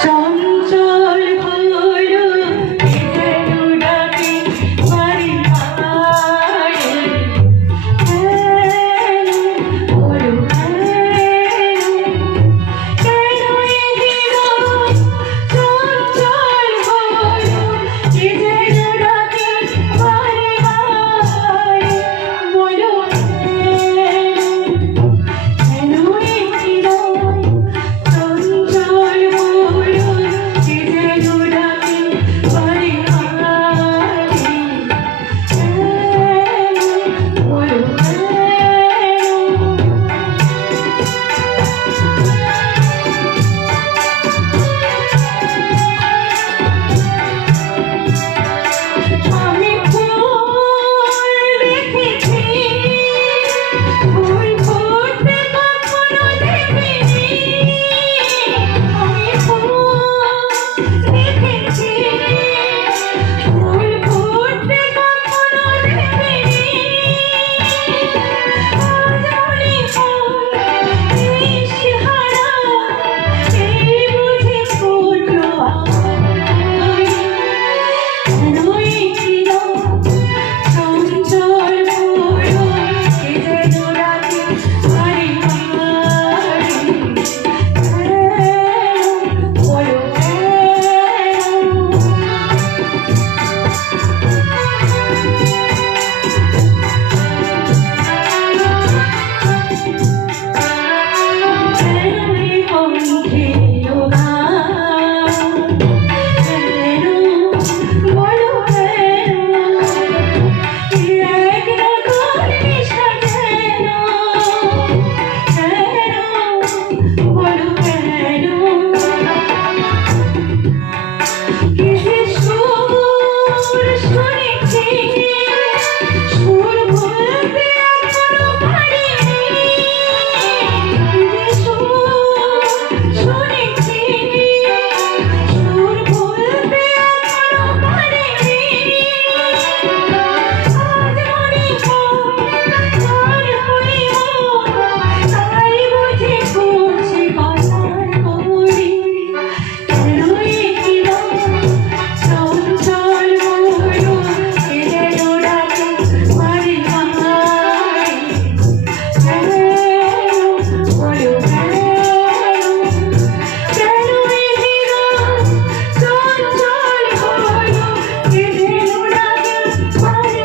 저 you.